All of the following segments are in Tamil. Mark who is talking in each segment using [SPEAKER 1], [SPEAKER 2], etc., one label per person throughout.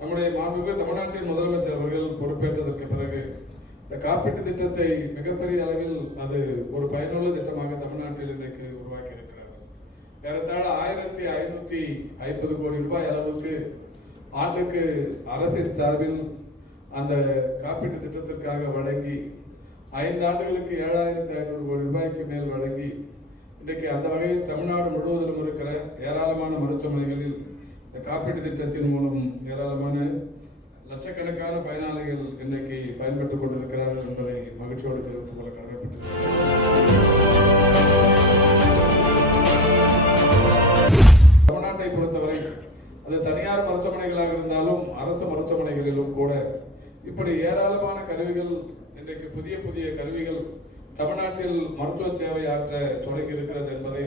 [SPEAKER 1] நம்முடைய மாண்புமிகு தமிழ்நாட்டின் முதலமைச்சர் அவர்கள் பொறுப்பேற்றதற்கு பிறகு இந்த காப்பீட்டு திட்டத்தை மிகப்பெரிய அளவில் அது ஒரு பயனுள்ள திட்டமாக தமிழ்நாட்டில் இன்றைக்கு உருவாக்கி இருக்கிறார் ஏறத்தாழ ஆயிரத்தி ஐநூத்தி ஐம்பது கோடி ரூபாய் அளவுக்கு ஆண்டுக்கு அரசின் சார்பில் அந்த காப்பீட்டு திட்டத்திற்காக வழங்கி ஐந்து ஆண்டுகளுக்கு ஏழாயிரத்தி ஐநூறு கோடி ரூபாய்க்கு மேல் வழங்கி இன்றைக்கு அந்த வகையில் தமிழ்நாடு முழுவதிலும் இருக்கிற ஏராளமான மருத்துவமனைகளில் காப்பீட்டு திட்டத்தின் மூலம் ஏராளமான லட்சக்கணக்கான பயனாளிகள் இன்றைக்கு பயன்பட்டுக் கொண்டிருக்கிறார்கள் என்பதை மகிழ்ச்சியோடு தெரிவித்துக் கொள்ள கடமைப்பட்டிருக்கிறேன் தமிழ்நாட்டை பொறுத்தவரை அது தனியார் மருத்துவமனைகளாக இருந்தாலும் அரசு மருத்துவமனைகளிலும் கூட இப்படி ஏராளமான கருவிகள் இன்றைக்கு புதிய புதிய கருவிகள் தமிழ்நாட்டில் மருத்துவ சேவை ஆற்ற தொடங்கி இருக்கிறது என்பதை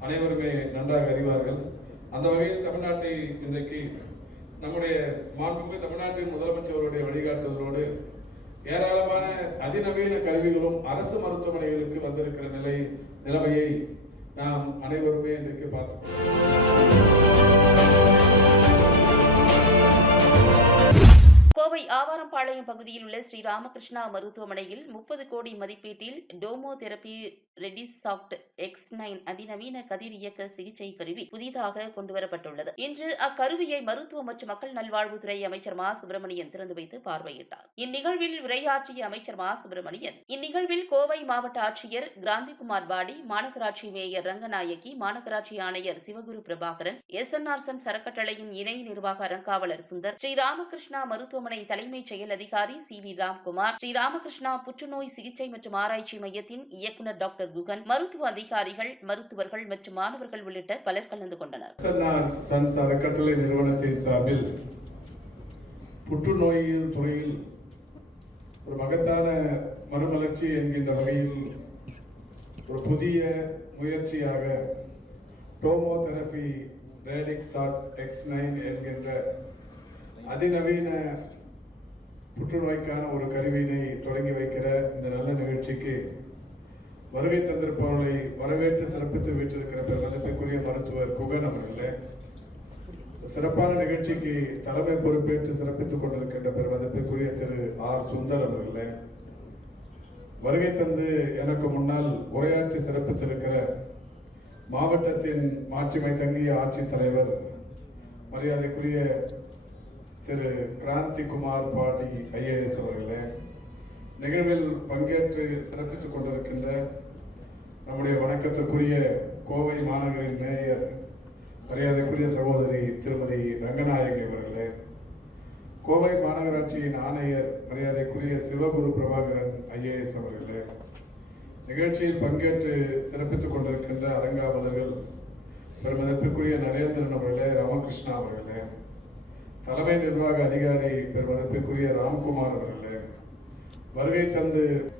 [SPEAKER 1] அனைவருமே நன்றாக அறிவார்கள். அந்த வகையில் தமிழ்நாட்டை இன்றைக்கு நம்முடைய மாண்புமிகு தமிழ்நாட்டின் முதலமைச்சருடைய வழிகாட்டுதலோடு ஏராளமான அதிநவீன கருவிகளும் அரசு மருத்துவமனைகளுக்கு வந்திருக்கிற நிலை நிலைமையை நாம் அனைவருமே இன்றைக்கு பார்த்தோம்
[SPEAKER 2] கோவை ஆவாரம்பாளையம் பகுதியில் உள்ள ஸ்ரீ ராமகிருஷ்ணா மருத்துவமனையில் முப்பது கோடி மதிப்பீட்டில் tomo therapy Radixact X nine அதிநவீன கதிர் இயக்க சிகிச்சை கருவி புதிதாக கொண்டுவரப்பட்டுள்ளது. இன்று அக்கருவியை மருத்துவ மற்றும் மக்கள் நல்வாழ்வுத்துறை அமைச்சர் மா. சுப்பிரமணியன் திறந்து வைத்து பார்வையிட்டார். இந்நிகழ்வில் உரையாற்றிய அமைச்சர் மா. சுப்பிரமணியன் இந்நிகழ்வில் கோவை மாவட்ட ஆட்சியர் கிராந்திகுமார் பாடி மாநகராட்சி மேயர் ரங்கநாயகி மாநகராட்சி ஆணையர் Sivaguru Prabhakaran S N R sons அறக்கட்டளையின் இணை நிர்வாக அறங்காவலர் சுந்தர் ஸ்ரீராமகிருஷ்ணா மருத்துவமனை தலைமைச் செயல் அதிகாரி சி வி ராம்குமார் ஸ்ரீராமகிருஷ்ணா புற்றுநோய் சிகிச்சை மற்றும் ஆராய்ச்சி மையத்தின் இயக்குநர் டாக்டர் குகன் மருத்துவ அதிகாரிகள் மருத்துவர்கள் மற்றும் மாணவர்கள் உள்ளிட்ட பலர் கலந்து கொண்டனர்.
[SPEAKER 1] எஸ்என்ஆர் சன்ஸ் அறக்கட்டளை நிறுவனத்தின் சார்பில் புற்றுநோயியல் துறையில் ஒரு மகத்தான மறுமலர்ச்சி என்கின்ற வகையில் ஒரு புதிய முயற்சியாக டோமோதெரபி ரேடிக்ஸாட் எக்ஸ் நைன் என்கின்ற அதிநவீன புற்றுநோய்க்கான ஒரு கருவியினை தொடங்கி வைக்கிற இந்த நல்ல நிகழ்ச்சிக்கு வருகை தந்திருப்பவர்களை வரவேற்று சிறப்பித்து வீற்றிருக்கிற பெருமதிப்புக்குரிய மருத்துவர் குகன் அவர்களே சிறப்பான நிகழ்ச்சிக்கு தலைமை பொறுப்பேற்று சிறப்பித்துக் கொண்டிருக்கின்ற பெருமதிப்புக்குரிய திரு ஆர் சுந்தர் அவர்களே வருகை தந்து எனக்கு முன்னால் உரையாற்றி சிறப்பித்திருக்கிற மாவட்டத்தின் மாட்சிமை தங்கிய ஆட்சித் தலைவர் மரியாதைக்குரிய திரு கிராந்தி குமார் பாடி ஐஏஎஸ் அவர்களே நிகழ்வில் பங்கேற்று சிறப்பித்துக் கொண்டிருக்கின்ற நம்முடைய வணக்கத்துக்குரிய கோவை மாநகரின் மேயர் மரியாதைக்குரிய சகோதரி திருமதி ரங்கநாயகி அவர்களே. கோவை மாநகராட்சியின் ஆணையர் மரியாதைக்குரிய சிவகுரு பிரபாகரன் ஐஏஎஸ் அவர்களே. நிகழ்ச்சியில் பங்கேற்று சிறப்பித்துக் கொண்டிருக்கின்ற அரங்காவலர்கள் பெருமதிப்பிற்குரிய நரேந்திரன் அவர்களே ராமகிருஷ்ணா அவர்களே. தலைமை நிர்வாக அதிகாரி பெருமதிப்பிற்குரிய ராம்குமார் அவர்களே. வருகை தந்து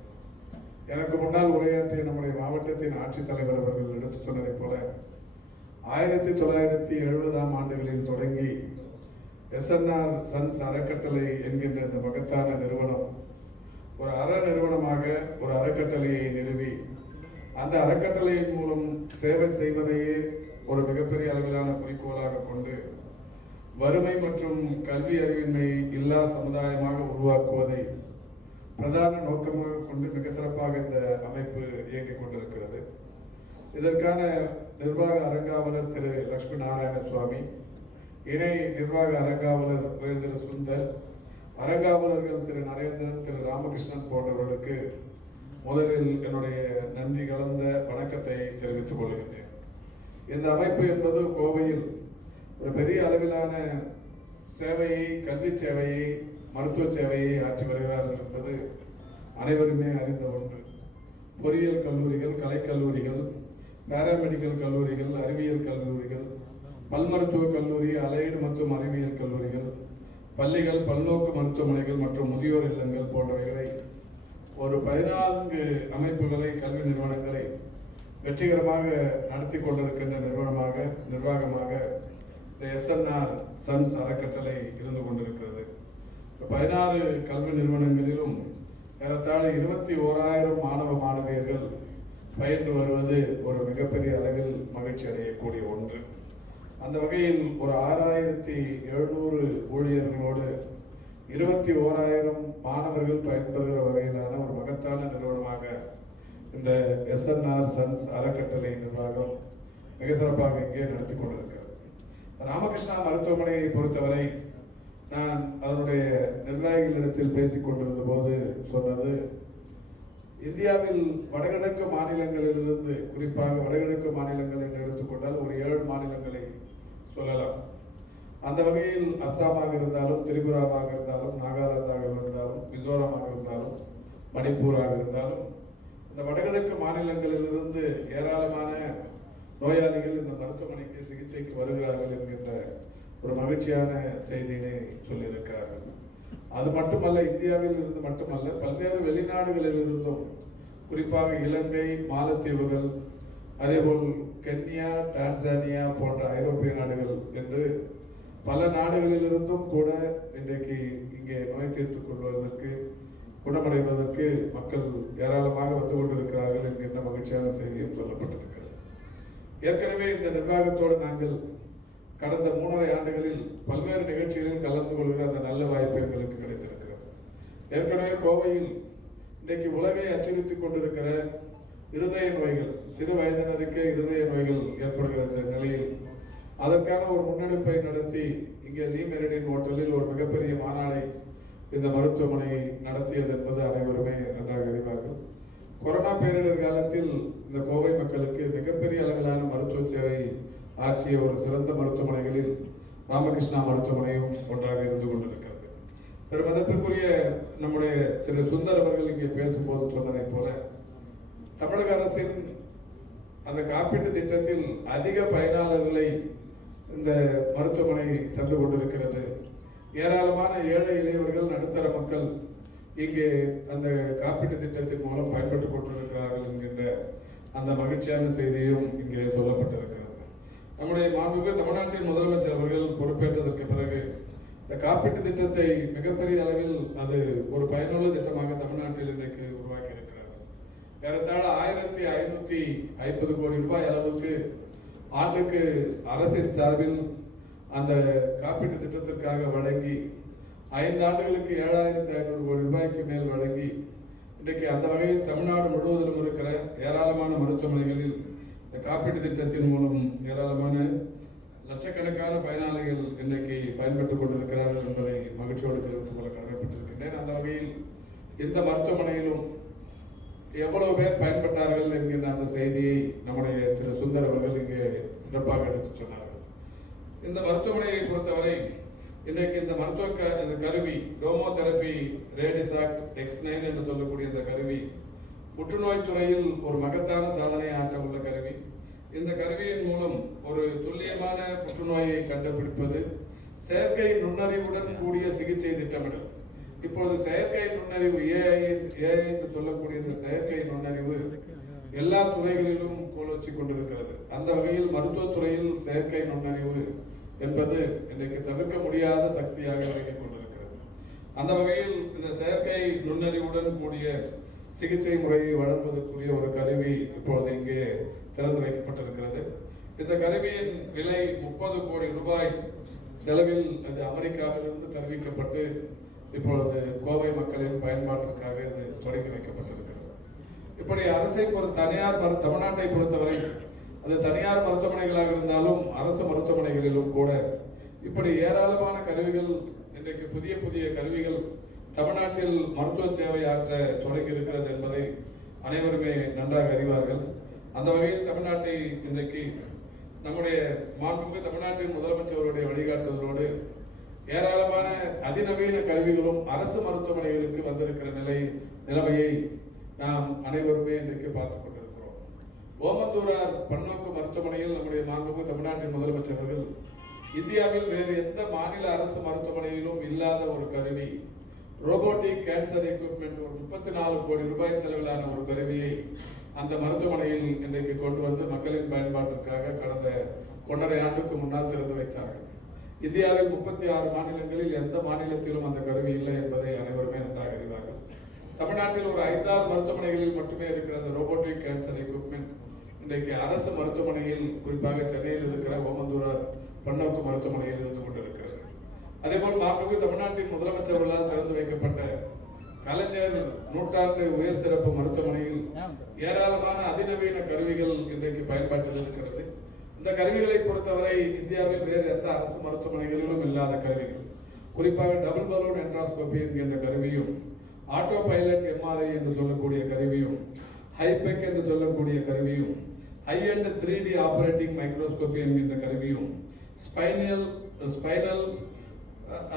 [SPEAKER 1] எனக்கு முன்னால் உரையாற்றிய நம்முடைய மாவட்டத்தின் ஆட்சித்தலைவர் அவர்கள் எடுத்து சொன்னதைப் போல ஆயிரத்தி தொள்ளாயிரத்தி எழுபதாம் ஆண்டுகளில் தொடங்கி எஸ்என்ஆர் சன்ஸ் அறக்கட்டளை என்கின்ற இந்த மகத்தான நிறுவனம் ஒரு அற நிறுவனமாக ஒரு அறக்கட்டளையை நிறுவி அந்த அறக்கட்டளையின் மூலம் சேவை செய்வதையே ஒரு மிகப்பெரிய அளவிலான குறிக்கோளாக கொண்டு வறுமை மற்றும் கல்வி அறிவின்மை இல்லா சமுதாயமாக உருவாக்குவதை பிரதான நோக்கமாக கொண்டு மிக சிறப்பாக இந்த அமைப்பு இயங்கிக் கொண்டிருக்கிறது. இதற்கான நிர்வாக அரங்காவலர் திரு லட்சுமி நாராயண சுவாமி இணை நிர்வாக அரங்காவலர் உயர் சுந்தர் அரங்காவலர்கள் திரு நரேந்திரன் திரு ராமகிருஷ்ணன் போன்றவர்களுக்கு முதலில் என்னுடைய நன்றி கலந்த வணக்கத்தை தெரிவித்துக் கொள்கின்றேன். இந்த அமைப்பு என்பது கோவையில் ஒரு பெரிய அளவிலான சேவையை கல்வி சேவையை மருத்துவ சேவையை ஆற்றி வருகிறார்கள் என்பது அனைவருமே அறிந்த ஒன்று. பொறியியல் கல்லூரிகள் கலைக்கல்லூரிகள் பேராமெடிக்கல் கல்லூரிகள் அறிவியல் கல்லூரிகள் பல் மருத்துவ கல்லூரி அலைடு மற்றும் அறிவியல் கல்லூரிகள் பள்ளிகள் பல்நோக்கு மருத்துவமனைகள் மற்றும் முதியோர் இல்லங்கள் போன்றவைகளை ஒரு பதினான்கு அமைப்புகளை கல்வி நிறுவனங்களை வெற்றிகரமாக நடத்தி கொண்டிருக்கின்ற நிறுவனமாக நிர்வாகமாக இந்த எஸ்என்ஆர் சன்ஸ் அறக்கட்டளை இருந்து கொண்டிருக்கிறது. பதினாறு கல்வி நிறுவனங்களிலும் ஏறத்தாழ இருபத்தி ஓராயிரம் மாணவ மாணவியர்கள் பயின்று வருவது ஒரு மிகப்பெரிய அளவில் மகிழ்ச்சி அடையக்கூடிய ஒன்று. அந்த வகையில் ஒரு ஆறாயிரத்தி எழுநூறு ஊழியர்களோடு இருபத்தி ஓராயிரம் மாணவர்கள் பயன்பெறுகிற வகையிலான ஒரு மகத்தான நிறுவனமாக இந்த எஸ்என்ஆர் சன்ஸ் அறக்கட்டளை நிர்வாகம் மிக சிறப்பாக இங்கே நடத்தி கொண்டிருக்கிறது. ராமகிருஷ்ணா மருத்துவமனையை பொறுத்தவரை நான் அதனுடைய நிர்வாகிகளிடத்தில் பேசிக் கொண்டிருந்த போது சொன்னது இந்தியாவில் வடகிழக்கு மாநிலங்களிலிருந்து குறிப்பாக வடகிழக்கு மாநிலங்கள் என்று எடுத்துக்கொண்டால் ஒரு ஏழு மாநிலங்களை சொல்லலாம். அந்த வகையில் அஸ்ஸாமாக இருந்தாலும் திரிபுராவாக இருந்தாலும் நாகாலாந்தாக இருந்தாலும் மிசோரமாக இருந்தாலும் மணிப்பூராக இருந்தாலும் இந்த வடகிழக்கு மாநிலங்களிலிருந்து ஏராளமான நோயாளிகள் இந்த மருத்துவமனைக்கு சிகிச்சைக்கு வருகிறார்கள் என்கின்ற ஒரு மகிழ்ச்சியான செய்தியினை சொல்லியிருக்கிறார்கள். அது மட்டுமல்ல இந்தியாவில் இருந்து மட்டுமல்ல பல்வேறு வெளிநாடுகளில் இருந்தும் குறிப்பாக இலங்கை மாலத்தீவுகள் அதேபோல் கென்யா டான்சானியா போன்ற ஐரோப்பிய நாடுகள் என்று பல நாடுகளிலிருந்தும் கூட இன்றைக்கு இங்கே நோய் தீர்த்து கொள்வதற்கு குணமடைவதற்கு மக்கள் ஏராளமாக வந்து கொண்டிருக்கிறார்கள் என்கின்ற மகிழ்ச்சியான செய்தியும் சொல்லப்பட்டிருக்கிறது. ஏற்கனவே இந்த நிர்வாகத்தோடு நாங்கள் கடந்த மூணரை ஆண்டுகளில் பல்வேறு நிகழ்ச்சிகளில் கலந்து கொள்கிற அந்த நல்ல வாய்ப்பு எங்களுக்கு கிடைத்திருக்கிறது. ஏற்கனவே கோவையில் இன்றைக்கு உலகை அச்சுறுத்திக் கொண்டிருக்கிற இருதய நோய்கள் சிறு வயதினருக்கே இருதய நோய்கள் ஏற்படுகிற நிலையில் அதற்கான ஒரு முன்னெடுப்பை நடத்தி இங்கே லீ ஹோட்டலில் ஒரு மிகப்பெரிய மாநாடை இந்த மருத்துவமனை நடத்தியது என்பது அனைவருமே நன்றாக அறிவார்கள். கொரோனா பேரிடர் காலத்தில் இந்த கோவை மக்களுக்கு மிகப்பெரிய அளவிலான மருத்துவ சேவை ஆற்றிய ஒரு சிறந்த மருத்துவமனைகளில் ராமகிருஷ்ணா மருத்துவமனையும் ஒன்றாக இருந்து கொண்டிருக்கிறது. பெருமதத்திற்குரிய நம்முடைய திரு சுந்தர் அவர்கள் இங்கே பேசும்போது சொன்னதைப் போல தமிழக அரசின் அந்த காப்பீட்டு திட்டத்தில் அதிக பயனாளர்களை இந்த மருத்துவமனை தந்து கொண்டிருக்கிறது. ஏராளமான ஏழை இளையவர்கள் நடுத்தர மக்கள் இங்கே அந்த காப்பீட்டு திட்டத்தின் மூலம் பயன்பட்டுக் கொண்டிருக்கிறார்கள் என்கின்ற அந்த மகிழ்ச்சியான செய்தியும் இங்கே சொல்லப்பட்டிருக்கிறது. நம்முடைய மாண்புமிகு தமிழ்நாட்டின் முதலமைச்சர் அவர்கள் பொறுப்பேற்றதற்கு பிறகு இந்த காப்பீட்டு திட்டத்தை மிகப்பெரிய அளவில் அது ஒரு பயனுள்ள திட்டமாக தமிழ்நாட்டில் இன்றைக்கு உருவாக்கி இருக்கிறார்கள் ஏறத்தாழ ஆயிரத்தி ஐநூற்றி ஐம்பது கோடி ரூபாய் அளவுக்கு ஆண்டுக்கு அரசின் சார்பில் அந்த காப்பீட்டு திட்டத்திற்காக வழங்கி ஐந்து ஆண்டுகளுக்கு ஏழாயிரத்தி ஐநூறு கோடி ரூபாய்க்கு மேல் வழங்கி இன்றைக்கு அந்த வகையில் தமிழ்நாடு முழுவதிலும் இருக்கிற ஏராளமான மருத்துவமனைகளில் இந்த காப்பீட்டு திட்டத்தின் மூலம் ஏராளமான லட்சக்கணக்கான பயனாளிகள் இன்னைக்கு பயன்பட்டுக் கொண்டிருக்கிறார்கள் என்பதை மகிழ்ச்சியோடு தெரிவித்துக் கொள்ள கடமைப்பட்டிருக்கின்றேன். அந்த வகையில் எந்த மருத்துவமனையிலும் எவ்வளவு பேர் பயன்பட்டார்கள் என்கின்ற அந்த செய்தியை நம்முடைய திரு சுந்தர் அவர்கள் இங்கே சிறப்பாக எடுத்துச் சொன்னார்கள். இந்த மருத்துவமனையை பொறுத்தவரை இன்றைக்கு இந்த மருத்துவ க- இந்த கருவி ரேடிசாக்ட் எக்ஸ் நைன் என்று சொல்லக்கூடிய இந்த கருவி புற்றுநோய் துறையில் ஒரு மகத்தான சாதனை ஆற்ற உள்ள கருவி. இந்த கருவியின் மூலம் ஒரு துல்லியமான புற்றுநோயை கண்டுபிடிப்பது செயற்கை நுண்ணறிவுடன் கூடிய சிகிச்சை திட்டமிடல். இப்பொழுது செயற்கை நுண்ணறிவு ஏஐ ஏஐ என்று சொல்லக்கூடிய இந்த செயற்கை நுண்ணறிவு எல்லா துறைகளிலும் கோலோச்சி கொண்டிருக்கிறது. அந்த வகையில் மருத்துவத்துறையில் செயற்கை நுண்ணறிவு என்பது இன்றைக்கு தவிர்க்க முடியாத சக்தியாக விளங்கிக் கொண்டிருக்கிறது. அந்த வகையில் இந்த செயற்கை நுண்ணறிவுடன் கூடிய சிகிச்சை முறையை வழங்குவதற்குரிய ஒரு கருவி இப்பொழுது இங்கே திறந்து வைக்கப்பட்டிருக்கிறது. இந்த கருவியின் விலை முப்பது கோடி ரூபாய் செலவில் அது அமெரிக்காவிலிருந்து தெரிவிக்கப்பட்டு இப்பொழுது கோவை மக்களின் பயன்பாட்டிற்காக இது தொடங்கி வைக்கப்பட்டிருக்கிறது. இப்படி அரசை ஒரு தனியார் மரு தமிழ்நாட்டை பொறுத்தவரை அது தனியார் மருத்துவமனைகளாக இருந்தாலும் அரசு மருத்துவமனைகளிலும் கூட இப்படி ஏராளமான கருவிகள் இன்றைக்கு புதிய புதிய கருவிகள் தமிழ்நாட்டில் மருத்துவ சேவை ஆற்ற தொடங்கி இருக்கிறது என்பதை அனைவருமே நன்றாக அறிவார்கள். அந்த வகையில் தமிழ்நாட்டை இன்றைக்கு நம்முடைய மாண்புமிகு தமிழ்நாட்டின் முதலமைச்சருடைய வழிகாட்டுதலோடு ஏராளமான அதிநவீன கருவிகளும் அரசு மருத்துவமனைகளுக்கு வந்திருக்கிற நிலை நிலைமையை நாம் அனைவருமே இன்றைக்கு பார்த்துக் கொண்டிருக்கிறோம். ஓமந்தூரார் பன்னோக்கு மருத்துவமனையில் நம்முடைய மாண்புமிகு தமிழ்நாட்டின் முதலமைச்சர்கள் இந்தியாவில் வேறு எந்த மாநில அரசு மருத்துவமனையிலும் இல்லாத ஒரு கருவி ரோபோட்டிக் கேன்சர் எக்யூப்மெண்ட் ஒரு முப்பத்தி நாலு கோடி ரூபாய் செலவிலான ஒரு கருவியை அந்த மருத்துவமனையில் இன்றைக்கு கொண்டு வந்து மக்களின் பயன்பாட்டிற்காக கடந்த ஒன்றரை ஆண்டுக்கு முன்னால் திறந்து வைத்தார்கள். இந்தியாவில் முப்பத்தி ஆறு மாநிலங்களில் எந்த மாநிலத்திலும் அந்த கருவி இல்லை என்பதை அனைவருமே நன்றாக அறிவார்கள். தமிழ்நாட்டில் ஒரு ஐந்தாறு மருத்துவமனைகளில் மட்டுமே இருக்கிற அந்த ரோபோட்டிக் கேன்சர் எக்யூப்மெண்ட் இன்றைக்கு அரசு மருத்துவமனையில் குறிப்பாக சென்னையில் இருக்கிற ஓமந்தூரார் பன்னோக்கு மருத்துவமனையில் இருந்து கொண்டிருக்கிறது. அதேபோல் மாண்புமிகு தமிழ்நாட்டின் முதலமைச்சர்களால் திறந்து வைக்கப்பட்ட கலைஞர் நூற்றாண்டு உயர் சிறப்பு மருத்துவமனையில் ஏராளமான அதிநவீன கருவிகள் இன்றைக்கு பயன்பாட்டில் இருக்கிறது. இந்த கருவிகளை பொறுத்தவரை இந்தியாவில் வேறு எந்த அரசு மருத்துவமனைகளிலும் இல்லாத கருவிகள். குறிப்பாக டபுள் பலூன் என்ட்ராஸ்கோபி என்கின்ற கருவியும் ஆட்டோ பைலட் எம்ஆர்ஐ என்று சொல்லக்கூடிய கருவியும் ஹைபெக் என்று சொல்லக்கூடிய கருவியும் high and three D operating microscopy என்கின்ற கருவியும் ஸ்பைனல் ஸ்பைனல்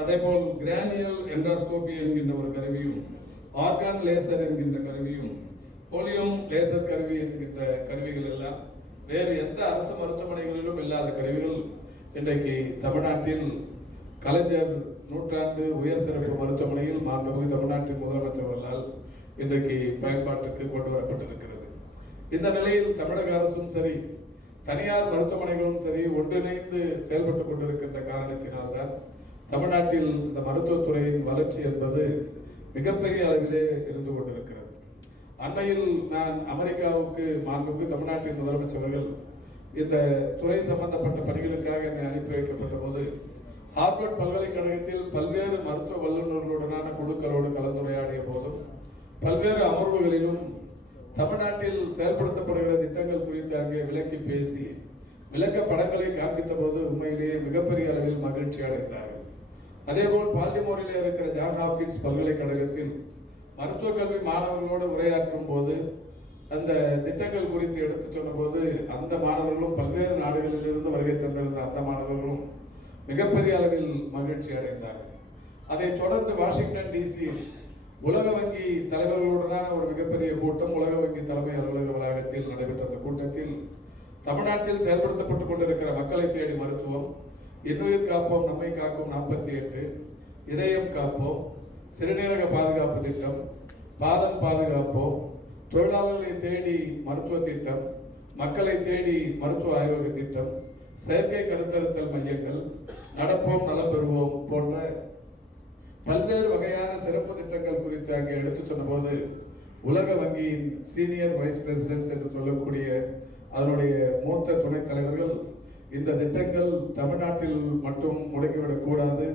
[SPEAKER 1] அதேபோல் கிரானியல் என்டாஸ்கோபி என்கின்ற ஒரு கருவியும் ஆர்கான் லேசர் என்கின்ற கருவியும் போலியோம் லேசர் கருவி என்கின்ற கருவிகள் எல்லாம் வேறு எந்த அரசு மருத்துவமனைகளிலும் இல்லாத கருவிகள். இன்றைக்கு தமிழ்நாட்டில் கலைஞர் நூற்றாண்டு உயர் சிறப்பு மருத்துவமனையில் மாண்புமிகு தமிழ்நாட்டின் முதலமைச்சர்களால் இன்றைக்கு பயன்பாட்டுக்கு கொண்டு வரப்பட்டிருக்கிறது. இந்த நிலையில் தமிழக அரசும் சரி தனியார் மருத்துவமனைகளும் சரி ஒன்றிணைந்து செயல்பட்டு கொண்டிருக்கின்ற காரணத்தினால்தான் தமிழ்நாட்டில் இந்த மருத்துவத்துறையின் வளர்ச்சி என்பது மிகப்பெரிய அளவிலே இருந்து கொண்டிருக்கிறது. அண்மையில் நான் அமெரிக்காவுக்கு மாண்புக்கு தமிழ்நாட்டின் முதலமைச்சர்கள் இந்த துறை சம்பந்தப்பட்ட பணிகளுக்காக என்னை அனுப்பி வைக்கப்பட்ட போது ஹார்வர்ட் பல்கலைக்கழகத்தில் பல்வேறு மருத்துவ வல்லுநர்களுடனான குழுக்களோடு கலந்துரையாடிய போதும் பல்வேறு அமர்வுகளிலும் தமிழ்நாட்டில் செயல்படுத்தப்படுகிற திட்டங்கள் குறித்து அங்கே விளக்கி பேசி விளக்க படங்களை காண்பித்த போது உண்மையிலேயே மிகப்பெரிய அளவில் மகிழ்ச்சி அடைந்தார். அதேபோல் பால்டிமோரில் இருக்கிற ஜான் ஹாப்கின்ஸ் பல்கலைக்கழகத்தில் மருத்துவக் கல்வி மாணவர்களோடு உரையாற்றும் போது அந்த திட்டங்கள் குறித்து எடுத்து சொன்னபோது அந்த மாணவர்களும் பல்வேறு நாடுகளிலிருந்து வருகை தந்திருந்த அந்த மாணவர்களும் மிகப்பெரிய அளவில் மகிழ்ச்சி அடைந்தார்கள். அதைத் தொடர்ந்து வாஷிங்டன் டிசியில் உலக வங்கி தலைவர்களுடனான ஒரு மிகப்பெரிய கூட்டம் உலக வங்கி தலைமை அலுவலக வளாகத்தில் நடைபெற்ற அந்த கூட்டத்தில் தமிழ்நாட்டில் செயல்படுத்தப்பட்டுக் கொண்டிருக்கிற மக்களை தேடி மருத்துவம் இன்னுயிர் காப்போம் நம்மை காக்கும் நாற்பத்தி எட்டு. இதயம் காப்போம் சிறுநீரக பாதுகாப்பு திட்டம். பாதம் பாதுகாப்போம் தொழிலாளர்களை தேடி மருத்துவ திட்டம். மக்களை தேடி மருத்துவ ஆய்வக திட்டம். செயற்கை கருத்தறுத்தல் மையங்கள். நடப்போம் நலம் பெறுவோம் போன்ற பல்வேறு வகையான சிறப்பு திட்டங்கள் குறித்து அங்கே எடுத்து சொன்னபோது உலக வங்கியின் சீனியர் வைஸ் பிரசிடென்ட்ஸ் என்று சொல்லக்கூடிய அதனுடைய மூத்த துணைத் தலைவர்கள் இந்த திட்டங்கள் தமிழ்நாட்டில் மட்டும் முடங்கிவிடக்கூடாது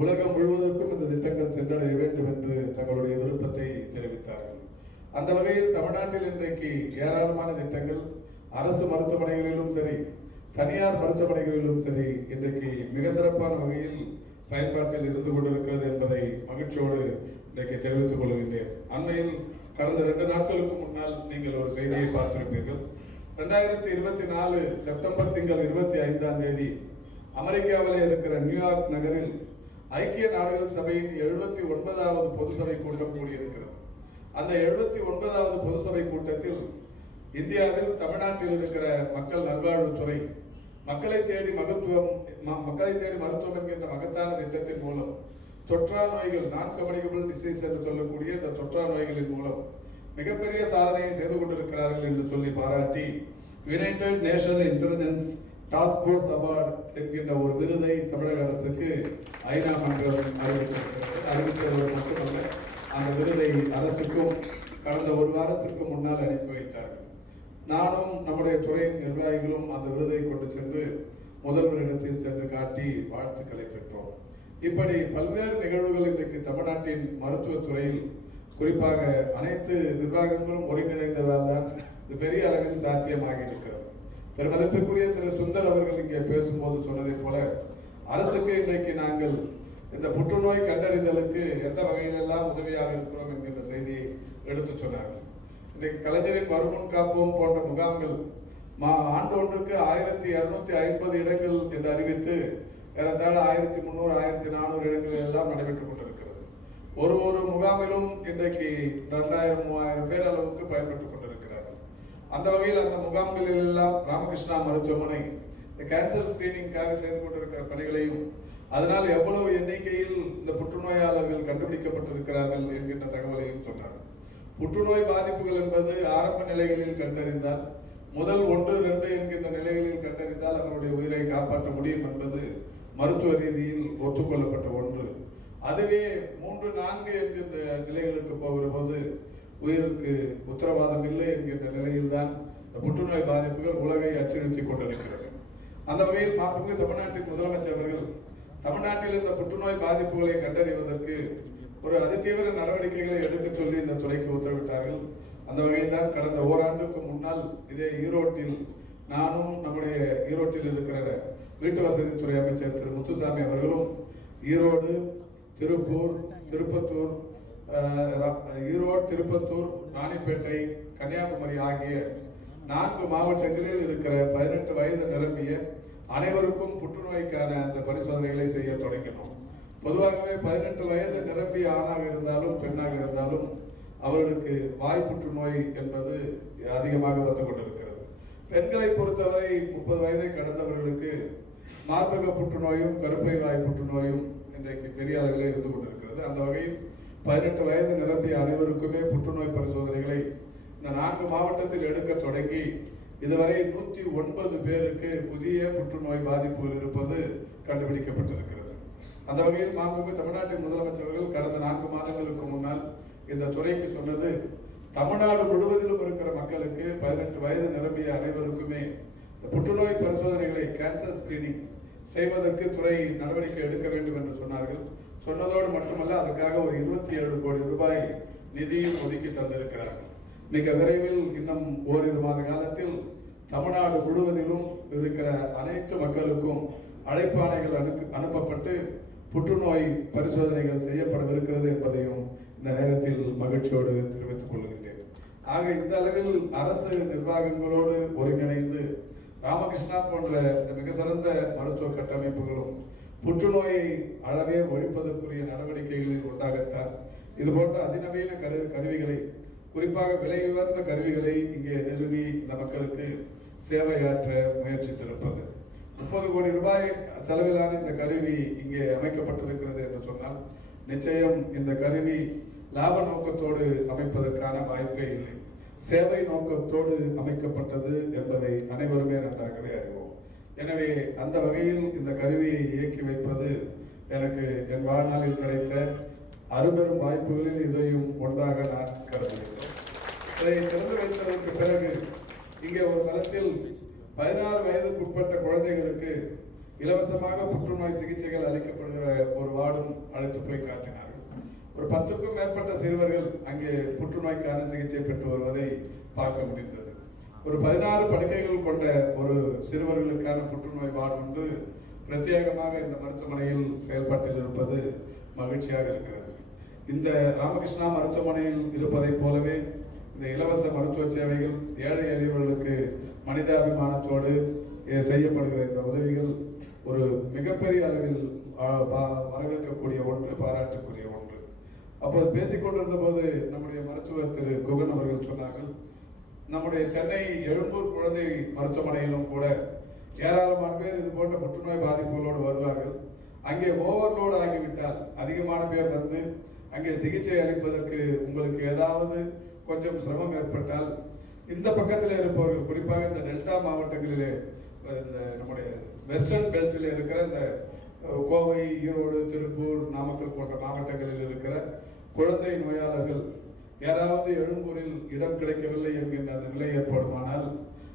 [SPEAKER 1] உலகம் முழுவதற்கும் இந்த திட்டங்கள் சென்றடைய வேண்டும் என்று தங்களுடைய விருப்பத்தை தெரிவித்தார்கள். அந்த வகையில் தமிழ்நாட்டில் இன்றைக்கு ஏராளமான திட்டங்கள் அரசு மருத்துவமனைகளிலும் சரி தனியார் மருத்துவமனைகளிலும் சரி இன்றைக்கு மிக சிறப்பான வகையில் பயன்பாட்டில் இருந்து கொண்டிருக்கிறது என்பதை மகிழ்ச்சியோடு இன்றைக்கு தெரிவித்துக் கொள்கின்றேன். அண்மையில் கடந்த ரெண்டு நாட்களுக்கு முன்னால் நீங்கள் ஒரு செய்தியை பார்த்திருப்பீர்கள். ரெண்டாயிரத்தி இருபத்தி நாலு செப்டம்பர் திங்கள் இருபத்தி ஐந்தாம் தேதி அமெரிக்காவில் இருக்கிற நியூயார்க் நகரில் ஐக்கிய நாடுகள் சபையின் எழுபத்தி ஒன்பதாவது பொது சபை கூட்டம் கூடியிருக்கிறது. அந்த எழுபத்தி ஒன்பதாவது பொது சபை கூட்டத்தில் இந்தியாவில் தமிழ்நாட்டில் இருக்கிற மக்கள் நல்வாழ்வுத்துறை மக்களை தேடி மகத்துவம் மக்களை தேடி மருத்துவம் என்கின்ற மகத்தான திட்டத்தின் மூலம் தொற்றா நோய்கள் நான் கம்யூனிகபிள் டிசீஸ் என்று சொல்லக்கூடிய இந்த தொற்றா நோய்களின் மூலம் மிகப்பெரிய சாதனையை செய்து கொண்டிருக்கிறார்கள் என்று சொல்லி பாராட்டி United National Intelligence Task Force award என்கின்ற ஒரு விருதை தமிழக அரசுக்கு ஐநா மன்றம் அறிவித்திருக்கிறது அறிவித்ததோடு மட்டுமல்ல அந்த விருதை அரசுக்கும் கடந்த ஒரு வாரத்திற்கு முன்னால் அனுப்பி வைத்தார்கள் நானும் நம்முடைய துறையின் நிர்வாகிகளும் அந்த விருதை கொண்டு சென்று முதல்வரிடத்தில் சென்று காட்டி வாழ்த்துக்களை பெற்றோம். இப்படி பல்வேறு நிகழ்வுகள் இன்றைக்கு தமிழ்நாட்டின் மருத்துவத்துறையில் துறையில் குறிப்பாக அனைத்து நிர்வாகங்களும் ஒருங்கிணைந்ததால் தான் இது பெரிய அளவில் சாத்தியமாகி இருக்கிறது பெருமதிப்புக்குரிய திரு சுந்தர் அவர்கள் இங்கே பேசும்போது சொன்னதைப் போல அரசுக்கு இன்றைக்கு நாங்கள் இந்த புற்றுநோய் கண்டறிதலுக்கு எந்த வகையிலெல்லாம் உதவியாக இருக்கிறோம் என்கின்ற செய்தியை எடுத்துச் சொன்னார்கள். இன்றைக்கு கலைஞரின் வருமுன் காப்போம் போன்ற முகாம்கள் மா ஆண்டு ஒன்றுக்கு ஆயிரத்தி இருநூத்தி ஐம்பது இடங்கள் என்று அறிவித்து ஏறத்தாழ ஆயிரத்தி முந்நூறு ஆயிரத்தி நானூறு இடங்களில் எல்லாம் நடைபெற்றுக் கொண்டிருக்கிறது. ஒரு ஒரு முகாமிலும் இன்றைக்கு ரெண்டாயிரம் மூவாயிரம் பேர் அளவுக்கு பயன்பட்டுக் கொண்டிருக்கிறார்கள். அந்த வகையில் அந்த முகாம்களில் எல்லாம் ராமகிருஷ்ணா மருத்துவமனை இந்த கேன்சர் ஸ்கிரீனிங்காக செய்து கொண்டிருக்கிற பணிகளையும் அதனால் எவ்வளவு எண்ணிக்கையில் இந்த புற்றுநோயாளர்கள் கண்டுபிடிக்கப்பட்டிருக்கிறார்கள் என்கின்ற தகவலையும் சொன்னார். புற்றுநோய் பாதிப்புகள் என்பது ஆரம்ப நிலைகளில் கண்டறிந்தால் முதல் ஒன்று ரெண்டு என்கின்ற நிலைகளில் கண்டறிந்தால் அவருடைய உயிரை காப்பாற்ற முடியும் என்பது மருத்துவ ரீதியில் ஒத்துக்கொள்ளப்பட்ட ஒன்று. அதுவே மூன்று நான்கு என்கின்ற நிலைகளுக்கு போகிற போது உயிருக்கு உத்தரவாதம் இல்லை என்கின்ற நிலையில்தான் இந்த புற்றுநோய் பாதிப்புகள் உலகை அச்சுறுத்தி கொண்டிருக்கிறது. அந்த வகையில் மாண்புமிகு தமிழ்நாட்டின் முதலமைச்சர் அவர்கள் தமிழ்நாட்டில் இந்த புற்றுநோய் பாதிப்புகளை கண்டறிவதற்கு ஒரு அதிதீவிர நடவடிக்கைகளை எடுக்கச் சொல்லி இந்த துறைக்கு உத்தரவிட்டார்கள். அந்த வகையில் தான் கடந்த ஓராண்டுக்கு முன்னால் இதே ஈரோட்டில் நானும் நம்முடைய ஈரோட்டில் இருக்கிற வீட்டு வசதித்துறை அமைச்சர் திரு முத்துசாமி அவர்களும் ஈரோடு திருப்பூர் திருப்பத்தூர் ஈரோடு திருப்பத்தூர் ராணிப்பேட்டை கன்னியாகுமரி ஆகிய நான்கு மாவட்டங்களில் இருக்கிற பதினெட்டு வயது நிரம்பிய அனைவருக்கும் புற்றுநோய்க்கான அந்த பரிசோதனைகளை செய்ய தொடங்கினோம். பொதுவாகவே பதினெட்டு வயது நிரம்பிய ஆணாக இருந்தாலும் பெண்ணாக இருந்தாலும் அவர்களுக்கு வாய் புற்றுநோய் என்பது அதிகமாக வந்து கொண்டிருக்கிறது. பெண்களை பொறுத்தவரை முப்பது வயதை கடந்தவர்களுக்கு மார்பக புற்றுநோயும் கருப்பை வாய் புற்றுநோயும் இன்றைக்கு பெரிய அளவில் இருந்து கொண்டிருக்கிறது. அந்த வகையில் பதினெட்டு வயது நிரம்பிய அனைவருக்குமே புற்றுநோய் பரிசோதனைகளை இந்த நான்கு மாவட்டத்தில் எடுக்க தொடங்கி இதுவரை நூற்றி ஒன்பது பேருக்கு புதிய புற்றுநோய் பாதிப்புகள் இருப்பது கண்டுபிடிக்கப்பட்டிருக்கிறது. அந்த வகையில் மாண்புமிகு தமிழ்நாட்டின் முதலமைச்சர்கள் கடந்த நான்கு மாதங்களுக்கு முன்னால் இந்த துறைக்கு சொன்னது தமிழ்நாடு முழுவதிலும் இருக்கிற மக்களுக்கு பதினெட்டு வயது நிரம்பிய அனைவருக்குமே புற்றுநோய் பரிசோதனைகளை கேன்சர் ஸ்கிரீனிங் செய்வதற்கு துறை நடவடிக்கை எடுக்க வேண்டும் என்று சொன்னார்கள். சொன்னதோடு மட்டுமல்ல அதற்காக ஒரு இருபத்தி ஏழு கோடி ரூபாய் நிதியும் ஒதுக்கி தந்திருக்கிறார்கள். மிக விரைவில் இன்னும் ஓரிரு மாத காலத்தில் தமிழ்நாடு முழுவதிலும் இருக்கிற அனைத்து மக்களுக்கும் அழைப்பாணைகள் அனுப்பு அனுப்பப்பட்டு புற்றுநோய் பரிசோதனைகள் செய்யப்படவிருக்கிறது என்பதையும் இந்த நேரத்தில் மகிழ்ச்சியோடு தெரிவித்துக் கொள்கின்றேன். ஆக இந்த அளவில் அரசு நிர்வாகங்களோடு ஒருங்கிணைந்து ராமகிருஷ்ணா போன்ற இந்த மிக சிறந்த மருத்துவ கட்டமைப்புகளும் புற்றுநோயை அளவே ஒழிப்பதற்குரிய நடவடிக்கைகளில் ஒன்றாகத்தான் இது போன்ற அதிநவீன கரு கருவிகளை குறிப்பாக விலை உயர்ந்த கருவிகளை இங்கே நிறுவி இந்த மக்களுக்கு சேவையாற்ற முயற்சித்திருப்பது. முப்பது கோடி ரூபாய் செலவிலான இந்த கருவி இங்கே அமைக்கப்பட்டிருக்கிறது என்று சொன்னால் நிச்சயம் இந்த கருவி லாப நோக்கத்தோடு அமைப்பதற்கான வாய்ப்பே இல்லை. சேவை நோக்கத்தோடு அமைக்கப்பட்டது என்பதை அனைவருமே நன்றாகவே அறிவோம். எனவே அந்த வகையில் இந்த கருவியை இயக்கி வைப்பது எனக்கு என் வாழ்நாளில் கிடைத்த அறுபெரும் வாய்ப்புகளில் இதையும் ஒன்றாக நான் கருதுகிறேன். இதை திறந்து வைத்ததற்கு பிறகு இங்கே ஒரு தளத்தில் பதினாறு வயதுக்குட்பட்ட குழந்தைகளுக்கு இலவசமாக புற்றுநோய் சிகிச்சைகள் அளிக்கப்படுகிற ஒரு வார்டும் அழைத்து போய் காட்டினார் ஒரு பத்துக்கும் மேற்பட்ட சிறுவர்கள் அங்கே புற்றுநோய்க்கான சிகிச்சை பெற்று வருவதை பார்க்க முடிந்தது. ஒரு பதினாறு படுக்கைகள் கொண்ட ஒரு சிறுவர்களுக்கான புற்றுநோய் வார்டு ஒன்று பிரத்யேகமாக இந்த மருத்துவமனையில் செயல்பாட்டில் இருப்பது மகிழ்ச்சியாக இருக்கிறது. இந்த ராமகிருஷ்ணா மருத்துவமனையில் இருப்பதைப் போலவே இந்த இலவச மருத்துவ சேவைகள் ஏழை எளியவர்களுக்கு மனிதாபிமானத்தோடு செய்யப்படுகிற இந்த உதவிகள் ஒரு மிகப்பெரிய அளவில் வரவேற்கக்கூடிய ஒன்று பாராட்டுக்குரிய ஒன்று. அப்போது பேசிக்கொண்டிருந்த போது நம்முடைய மருத்துவர் திரு குகன் அவர்கள் சொன்னார்கள் நம்முடைய சென்னை எழும்பூர் குழந்தை மருத்துவமனையிலும் கூட ஏராளமான பேர் இது போன்ற புற்றுநோய் பாதிப்புகளோடு வருவார்கள். அங்கே ஓவர்லோடு ஆகிவிட்டால் அதிகமான பேர் வந்து அங்கே சிகிச்சை அளிப்பதற்கு உங்களுக்கு ஏதாவது கொஞ்சம் சிரமம் ஏற்பட்டால் இந்த பக்கத்தில் இருப்பவர்கள் குறிப்பாக இந்த டெல்டா மாவட்டங்களிலே இந்த நம்முடைய வெஸ்டர்ன் பெல்ட்டில் இருக்கிற இந்த கோவை ஈரோடு திருப்பூர் நாமக்கல் போன்ற மாவட்டங்களில் இருக்கிற குழந்தை நோயாளர்கள் யாராவது எழும்பூரில் இடம் கிடைக்கவில்லை என்கின்ற அந்த நிலை ஏற்படுமானால்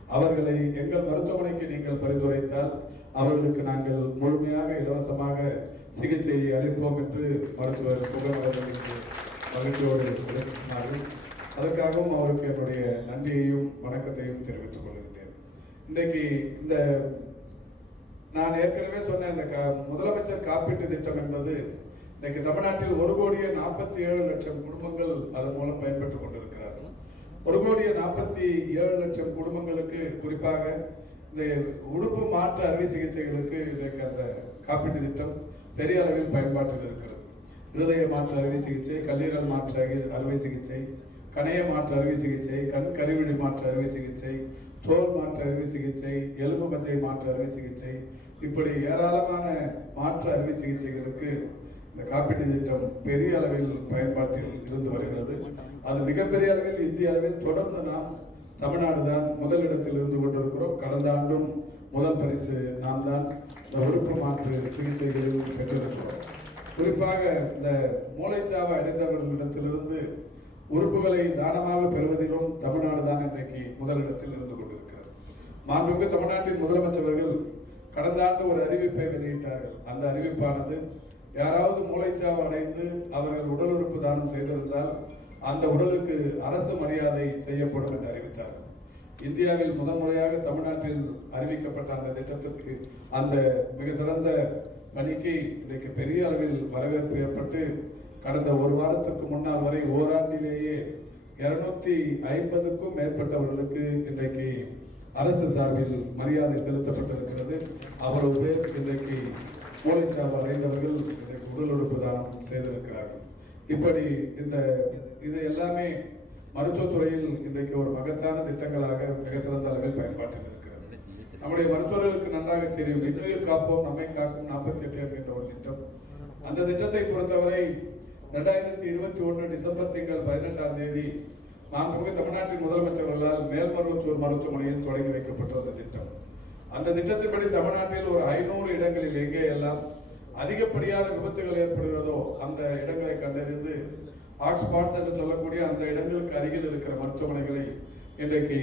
[SPEAKER 1] அவர்களை எங்கள் மருத்துவமனைக்கு நீங்கள் பரிந்துரைத்தால் அவர்களுக்கு நாங்கள் முழுமையாக இலவசமாக சிகிச்சையை அளிப்போம் என்று மருத்துவர் புகழ் மகிழ்ச்சியோடு விளக்கினார்கள் அதற்காகவும் அவருக்கு என்னுடைய நன்றியையும் வணக்கத்தையும் தெரிவித்துக் கொள்கின்றேன். இன்றைக்கு இந்த நான் ஏற்கனவே சொன்ன இந்த க- முதலமைச்சர் காப்பீட்டு திட்டம் என்பது இன்னைக்கு தமிழ்நாட்டில் ஒரு கோடியே நாற்பத்தி ஏழு லட்சம் குடும்பங்கள் அதன் மூலம் பயன்பெற்றுக் கொண்டிருக்கிறார்கள். ஒரு கோடியே நாற்பத்தி ஏழு லட்சம் குடும்பங்களுக்கு குறிப்பாக இந்த உடுப்பு மாற்று அறுவை சிகிச்சைகளுக்கு இன்றைக்கு அந்த காப்பீட்டு திட்டம் பெரிய அளவில் பயன்பாட்டில் இருக்கிறது. இருதய மாற்று அறுவை சிகிச்சை கல்லீரல் மாற்று அறுவை- அறுவை சிகிச்சை கணைய மாற்று அறுவை சிகிச்சை கண் கருவிழி மாற்று அறுவை சிகிச்சை தோல் மாற்று அறுவை சிகிச்சை எலும்பு மஞ்சை மாற்று அறுவை சிகிச்சை இப்படி ஏராளமான மாற்று அறுவை சிகிச்சைகளுக்கு இந்த காப்பீட்டு திட்டம் பெரிய அளவில் பயன்பாட்டில் இருந்து வருகிறது. அது மிகப்பெரிய அளவில் இந்திய அளவில் தொடர்ந்து நாம் தமிழ்நாடு தான் முதலிடத்தில் இருந்து கொண்டிருக்கிறோம். கடந்த ஆண்டும் முதல் பரிசு நாம் தான் இந்த உறுப்பு மாற்று சிகிச்சைகளில் பெற்றிருக்கிறோம். குறிப்பாக இந்த மூளைச்சாவு அடைந்தவர்களிடத்திலிருந்து உறுப்புகளை தானமாக பெறுவதிலும் தமிழ்நாடு தான் இன்றைக்கு முதலிடத்தில் இருந்து கொண்டிருக்கிறது. மாண்புமிகு தமிழ்நாட்டின் முதலமைச்சர்கள் கடந்த ஆண்டு ஒரு அறிவிப்பை வெளியிட்டார்கள். அந்த அறிவிப்பானது யாராவது மூளைச்சாவு அடைந்து அவர்கள் உடல் உறுப்பு தானம் செய்திருந்தால் அந்த உடலுக்கு அரசு மரியாதை செய்யப்படும் என்று அறிவித்தார்கள் இந்தியாவில் முதன் முறையாக தமிழ்நாட்டில் அறிவிக்கப்பட்ட அந்த திட்டத்திற்கு அந்த மிக சிறந்த பணிக்கு இன்றைக்கு பெரிய அளவில் வரவேற்பு ஏற்பட்டு கடந்த ஒரு வாரத்திற்கு முன்னால் வரை ஓராண்டிலேயே இருநூத்தி ஐம்பதுக்கும் மேற்பட்டவர்களுக்கு இன்றைக்கு அரசு சார்பில் மரியாதை செலுத்தப்பட்டிருக்கிறது. அவ்வளவு பேர் இன்றைக்கு மூளைச்சாவு அடைந்தவர்கள் இன்றைக்கு உடல் உறுப்பு தானம் செய்திருக்கிறார்கள். இப்படி இந்த இது எல்லாமே மருத்துவத்துறையில் இன்றைக்கு ஒரு மகத்தான திட்டங்களாக மிக சிறந்த அளவில் பயன்பாட்டில் இருக்கிறது நம்முடைய மருத்துவர்களுக்கு நன்றாக தெரியும். இன்னுயிர் காப்போம் நம்மை காக்கும் நாற்பத்தி எட்டு என்கின்ற ஒரு திட்டம். அந்த திட்டத்தை பொறுத்தவரை ரெண்டாயிரத்தி இருபத்தி ஒன்று டிசம்பர் திங்கள் பதினெட்டாம் தேதி மாண்புமிகு தமிழ்நாட்டின் முதலமைச்சர்களால் மேல்மருவத்தூர் மருத்துவமனையில் தொடங்கி வைக்கப்பட்ட அந்த திட்டம். அந்த திட்டத்தின்படி தமிழ்நாட்டில் ஒரு ஐநூறு இடங்களில் எங்கே எல்லாம் அதிகப்படியான விபத்துகள் ஏற்படுகிறதோ அந்த இடங்களை கண்டறிந்து ஹாட்ஸ்பாட்ஸ் என்று சொல்லக்கூடிய அந்த இடங்களுக்கு அருகில் இருக்கிற மருத்துவமனைகளை இன்றைக்கு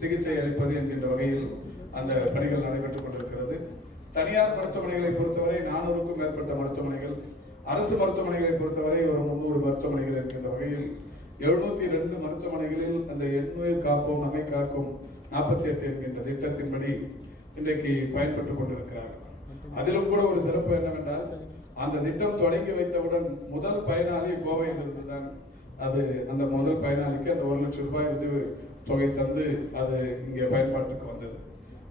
[SPEAKER 1] சிகிச்சை அளிப்பது என்கின்ற வகையில் அந்த பணிகள் நடைபெற்றுக் கொண்டிருக்கிறது. தனியார் மருத்துவமனைகளை பொறுத்தவரை நானூறுக்கும் மேற்பட்ட மருத்துவமனைகள் அரசு மருத்துவமனைகளை பொறுத்தவரை ஒரு முந்நூறு மருத்துவமனைகள் என்கின்ற வகையில் எழுநூத்தி ரெண்டு மருத்துவமனைகளில் அந்த எண்ணுயிர் காப்போம் நம்மை காக்கும் நாற்பத்தி எட்டு என்கின்ற திட்டத்தின்படி இன்றைக்கு பயன்பட்டுக் கொண்டிருக்கிறார்கள் அதிலும் கூட ஒரு சிறப்பு என்னவென்றால் அந்த திட்டம் தொடங்கி வைத்தவுடன் முதல் பயனாளி கோவையில் இருந்துதான் அது அந்த முதல் பயனாளிக்கு அந்த ஒரு லட்சம் ரூபாய் உதவி தொகை தந்து அது இங்கே பயன்பாட்டுக்கு வந்தது.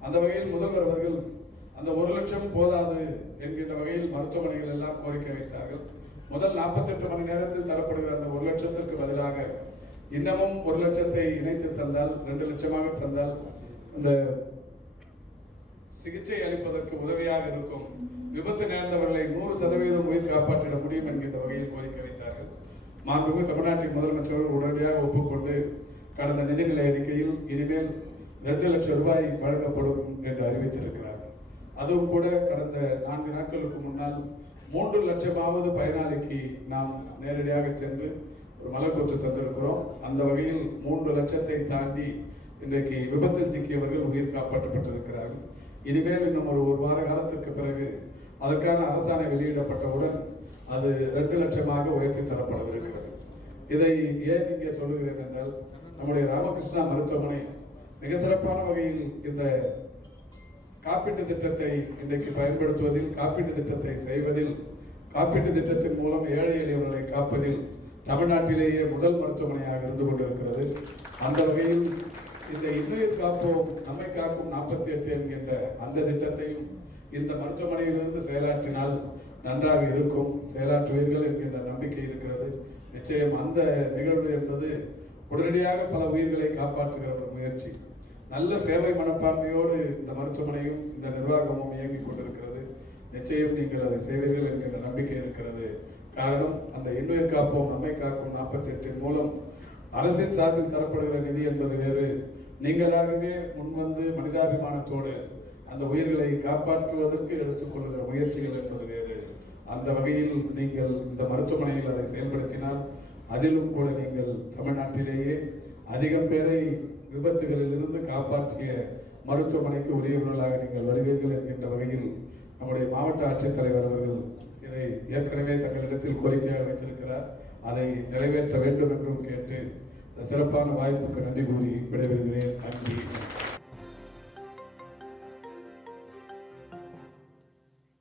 [SPEAKER 1] அந்த வகையில் முதல்வர் அவர்கள் அந்த ஒரு லட்சம் போதாது என்கின்ற வகையில் மருத்துவமனைகள் எல்லாம் கோரிக்கை வைத்தார்கள். முதல் 48 மணி நேரத்தில் தரப்படுகிற அந்த ஒரு லட்சத்திற்கு பதிலாக இன்னமும் ஒரு லட்சத்தை இணைத்து தந்தால் ரெண்டு லட்சமாக தந்தால் இந்த சிகிச்சை அளிப்பதற்கு உதவியாக இருக்கும். விபத்து நேர்ந்தவர்களை நூறு சதவீதம் உயிர் காப்பாற்றிட முடியும் என்கின்ற வகையில் கோரிக்கை வைத்தார்கள். மாண்புமிகு தமிழ்நாட்டின் முதலமைச்சர் உடனடியாக ஒப்புக்கொண்டு கடந்த நிதிநிலை அறிக்கையில் இனிமேல் ரெண்டு லட்சம் ரூபாய் வழங்கப்படும் என்று அறிவித்திருக்கிறார்கள். அதுவும் கூட கடந்த நான்கு நாட்களுக்கு முன்னால் மூன்று லட்சமாவது பயனாளிக்கு நாம் நேரடியாக சென்று ஒரு மலர் கொத்து தந்திருக்கிறோம். அந்த வகையில் மூன்று லட்சத்தை தாண்டி இன்றைக்கு விபத்தில் சிக்கியவர்கள் உயிர் காப்பாற்றப்பட்டிருக்கிறார்கள். இனிமேல் இன்னும் ஒரு ஒரு வார காலத்திற்கு பிறகு அதற்கான அரசாணை வெளியிடப்பட்டவுடன் அது ரெண்டு லட்சமாக உயர்த்தி தரப்படவிருக்கிறது. இதை ஏன் இங்கே சொல்லுகிறேன் என்றால் நம்முடைய ராமகிருஷ்ணா மருத்துவமனை மிக சிறப்பான வகையில் இந்த காப்பீட்டு திட்டத்தை இன்றைக்கு பயன்படுத்துவதில் காப்பீட்டு திட்டத்தை செய்வதில் காப்பீட்டு திட்டத்தின் மூலம் ஏழை எளியவர்களை காப்பதில் தமிழ்நாட்டிலேயே முதல் மருத்துவமனையாக இருந்து கொண்டிருக்கிறது. அந்த வகையில் இந்த இன்னுயிர் காப்போம் நம்மை காக்கும் நாற்பத்தி எட்டு என்கின்ற அந்த திட்டத்தையும் இந்த மருத்துவமனையிலிருந்து செயலாற்றினால் நன்றாக இருக்கும் செயலாற்றுவீர்கள் என்கின்ற நம்பிக்கை இருக்கிறது. நிச்சயம் அந்த நிகழ்வு என்பது உடனடியாக பல உயிர்களை காப்பாற்றுகிற ஒரு முயற்சி. நல்ல சேவை மனப்பான்மையோடு இந்த மருத்துவமனையும் இந்த நிர்வாகமும் இயங்கிக் கொண்டிருக்கிறது. நிச்சயம் நீங்கள் அதை செய்வீர்கள் என்கின்ற நம்பிக்கை இருக்கிறது. காரணம் அந்த இன்னுயிர் காப்போம் நம்மை காக்கும் நாற்பத்தி எட்டின் மூலம் அரசின் சார்பில் தரப்படுகிற நிதி என்பது வேறு நீங்களாகவே முன்வந்து மனிதாபிமானத்தோடு அந்த உயிர்களை காப்பாற்றுவதற்கு எடுத்துக்கொள்கிற முயற்சிகள் என்பது வேறு. அந்த வகையில் நீங்கள் இந்த மருத்துவமனையில் அதை செயல்படுத்தினால் அதிலும் கூட நீங்கள் தமிழ்நாட்டிலேயே அதிகம் பேரை விபத்துகளில் இருந்து காப்பாற்றிய மருத்துவமனைக்கு உரியவர்களாக நீங்கள் வருவீர்கள் என்கின்ற வகையில் நம்முடைய மாவட்ட ஆட்சித்தலைவர் அவர்கள் இதை ஏற்கனவே தங்களிடத்தில் கோரிக்கையாக வைத்திருக்கிறார். அதை நிறைவேற்ற வேண்டும் என்றும் கேட்டு சிறப்பான வாய்ப்புக்கு நன்றி கூறி விடைபெறுகிறேன். நன்றி.